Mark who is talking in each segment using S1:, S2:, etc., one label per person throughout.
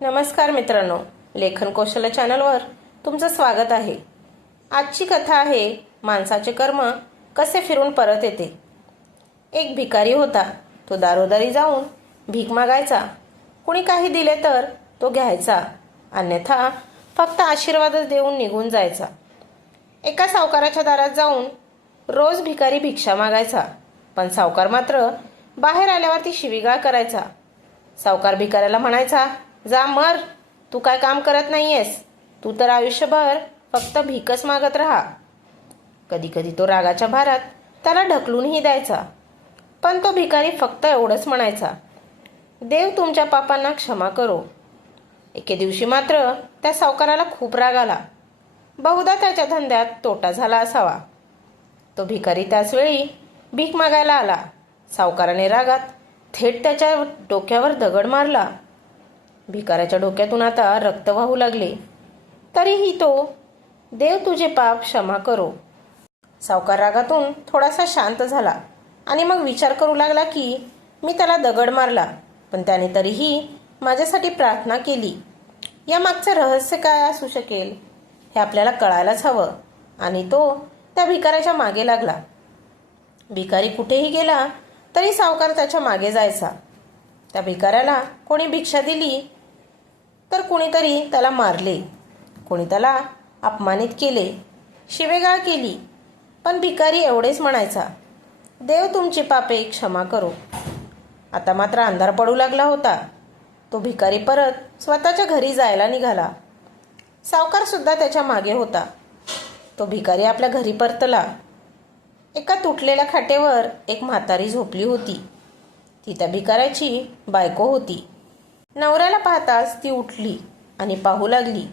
S1: नमस्कार मित्रांनो लेखन कौशल्य चॅनलवर तुमचं स्वागत आहे. आजची कथा आहे माणसाचे कर्म कसे फिरून परत येते. एक भिकारी होता तो दारोदारी जाऊन भीक मागायचा. कुणी काही दिले तर तो घ्यायचा अन्यथा फक्त आशीर्वादच देऊन निघून जायचा. एका सावकाराच्या दारात जाऊन रोज भिकारी भिक्षा मागायचा पण सावकार मात्र बाहेर आल्यावर ती शिवीगाळ करायचा. सावकार भिकाऱ्याला म्हणायचा जा मर. तू काय काम करत नाहीयेस. तू तर आयुष्यभर फक्त भीकच मागत राहा. कधी कधी तो रागाच्या भारात त्याला ढकलूनही द्यायचा. पण तो भिकारी फक्त एवढंच म्हणायचा देव तुमच्या पापांना क्षमा करो. एके दिवशी मात्र त्या सावकाराला खूप राग आला. बहुधा त्याच्या धंद्यात तोटा झाला असावा. तो भिकारी त्याचवेळी भीक मागायला आला. सावकाराने रागात थेट त्याच्या डोक्यावर दगड मारला. भिकाऱ्याच्या डोक्यातून आता रक्त वाहू लागले. तरीही तो देव तुझे पाप क्षमा करो. सावकार रागातून थोडासा शांत झाला आणि मग विचार करू लागला की मी त्याला दगड मारला पण त्याने तरीही माझ्यासाठी प्रार्थना केली. या मागचं रहस्य काय असू शकेल? हे आपल्याला कळायलाच हवं. आणि तो त्या भिकाऱ्याच्या मागे लागला. भिकारी कुठेही गेला तरी सावकार त्याच्यामागे जायचा. त्या भिकाऱ्याला कोणी भिक्षा दिली तर कुणीतरी त्याला मारले. कोणी त्याला अपमानित केले. शिवेगाळ केली. पण भिकारी एवढेच म्हणायचा देव तुमची पापे क्षमा करो. आता मात्र अंधार पडू लागला होता. तो भिकारी परत स्वतःच्या घरी जायला निघाला. सावकारसुद्धा त्याच्यामागे होता. तो भिकारी आपल्या घरी परतला. एका तुटलेल्या खाटेवर एक म्हातारी झोपली होती. ती त्या भिकाऱ्याची बायको होती. नवऱ्याला पाहताच ती उठली आणि पाहू लागली.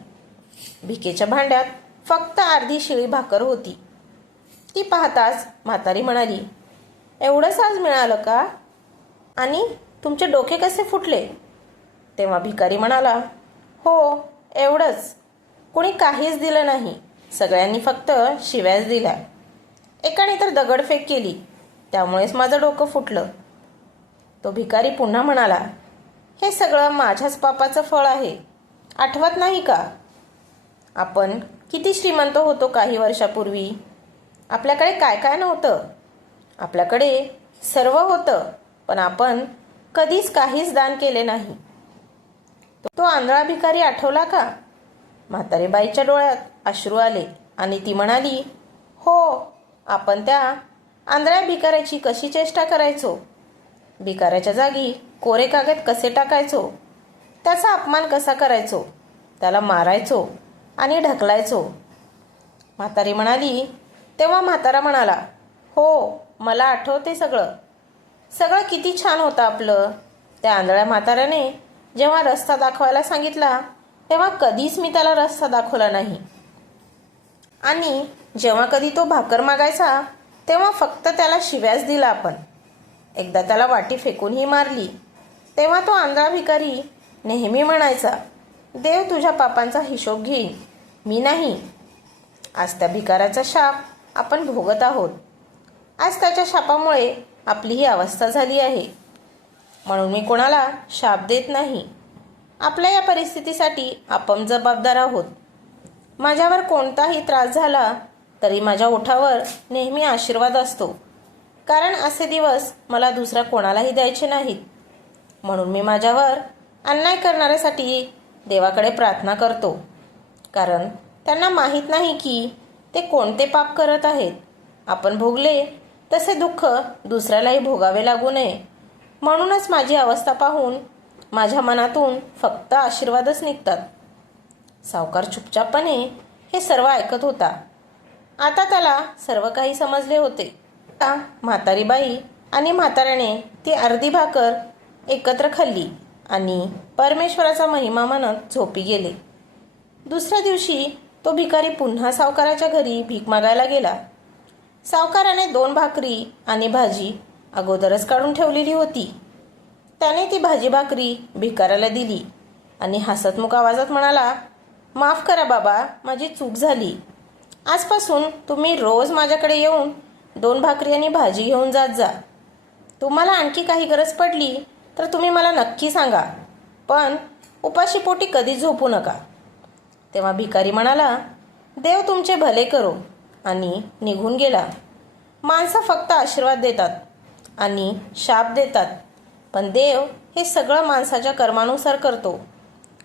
S1: भिकेच्या भांड्यात फक्त अर्धी शिळी भाकर होती. ती पाहताच म्हातारी म्हणाली एवढंच आज मिळालं का? आणि तुमचे डोके कसे फुटले? तेव्हा भिकारी म्हणाला हो एवढंच. कुणी काहीच दिलं नाही. सगळ्यांनी फक्त शिव्याच दिल्या. एकाने तर दगडफेक केली. त्यामुळेच माझं डोकं फुटलं. तो भिकारी पुन्हा म्हणाला हे सगळं माझ्याच पापाचं फळ आहे. आठवत नाही का? आपण किती श्रीमंत होतो काही वर्षापूर्वी. आपल्याकडे काय काय नव्हतं? आपल्याकडे सर्व होतं पण आपण कधीच काहीच दान केले नाही. तो आंधळा भिकारी आठवला का? म्हातारे बाईच्या डोळ्यात अश्रू आले आणि ती म्हणाली हो आपण त्या आंधळ्या भिकाऱ्याची कशी चेष्टा करायचो? भिकाऱ्याच्या जागी कोरे कागद कसे टाकायचो? त्याचा अपमान कसा करायचो? त्याला मारायचो आणि ढकलायचो. म्हातारी म्हणाली तेव्हा म्हातारा म्हणाला हो मला आठवते सगळं. सगळं किती छान होतं आपलं. त्या आंधळ्या म्हाताऱ्याने जेव्हा रस्ता दाखवायला सांगितला तेव्हा कधीच मी त्याला रस्ता दाखवला नाही. आणि जेव्हा कधी तो भाकर मागायचा तेव्हा फक्त त्याला शिव्याच दिला आपण. एकदा त्याला वाटी फेकूनही मारली. तेव्हा तो आंधळा भिकारी नेहमी म्हणायचा देव तुझ्या पापांचा हिशोब घेईन. मी नाही. आज त्या भिकाराचा शाप आपण भोगत आहोत. आज त्याच्या शापामुळे आपली ही अवस्था झाली आहे. म्हणून मी कोणाला शाप देत नाही. आपल्या या परिस्थितीसाठी आपण जबाबदार आहोत. माझ्यावर कोणताही त्रास झाला तरी माझ्या ओठावर नेहमी आशीर्वाद असतो. कारण असे दिवस मला दुसऱ्या कोणालाही द्यायचे नाहीत. म्हणून मी माझ्यावर अन्याय करणाऱ्यासाठी देवाकडे प्रार्थना करतो. कारण त्यांना माहीत नाही की ते कोणते पाप करत आहेत. आपण भोगले तसे दुःख दुसऱ्यालाही भोगावे लागू नये. म्हणूनच माझी अवस्था पाहून माझ्या मनातून फक्त आशीर्वादच निघतात. सावकार चुपचापपणे हे सर्व ऐकत होता. आता त्याला सर्व काही समजले होते. आता म्हातारी बाई आणि म्हाताऱ्याने ती अर्धी भाकर एकत्र खाल्ली आणि परमेश्वराचा महिमा म्हणत झोपी गेले. दुसऱ्या दिवशी तो भिकारी पुन्हा सावकाराच्या घरी भीक मागायला गेला. सावकाराने दोन भाकरी आणि भाजी अगोदरच काढून ठेवलेली होती. त्याने ती भाजी भाकरी भिकाराला दिली आणि हसतमुख आवाजात म्हणाला माफ करा बाबा माझी चूक झाली. आजपासून तुम्ही रोज माझ्याकडे येऊन दोन भाकरी आणि भाजी घेऊन जात जा. तुम्हाला आणखी काही गरज पडली तर तुम्ही मला नक्की सांगा. पण उपाशीपोटी कधी झोपू नका. तेव्हा भिकारी म्हणाला देव तुमचे भले करो. आणि निघून गेला. माणसं फक्त आशीर्वाद देतात आणि शाप देतात. पण देव हे सगळं माणसाच्या कर्मानुसार करतो.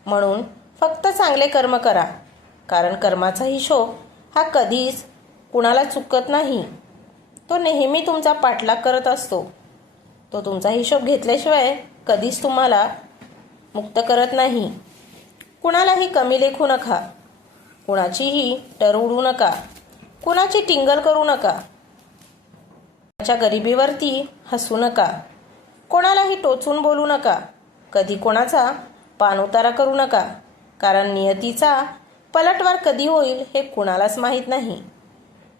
S1: म्हणून फक्त चांगले कर्म करा. कारण कर्माचा हिशोब हा कधीच कुणाला चुकत नाही. तो नेहमी तुमचा पाठलाग करत असतो. तो तुमचा हिशोब घेतल्याशिवाय कधीच तुम्हाला मुक्त करत नाही. कुणालाही कमी लेखू नका. कुणाचीही टर उडू नका. कुणाची टिंगल करू नका. त्याच्या गरिबीवरती हसू नका. कोणालाही टोचून बोलू नका. कधी कोणाचा पाणउतारा करू नका. कारण नियतीचा पलटवार कधी होईल हे कुणालाच माहीत नाही.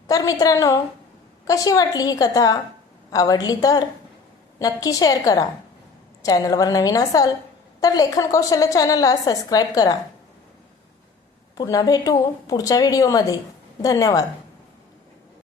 S1: तर मित्रांनो कशी वाटली ही कथा? आवडली तर नक्की शेअर करा. चॅनलवर नवीन असाल तर लेखन कौशल्य चॅनलला सबस्क्राईब करा. पुन्हा भेटू पुढच्या व्हिडिओमध्ये धन्यवाद.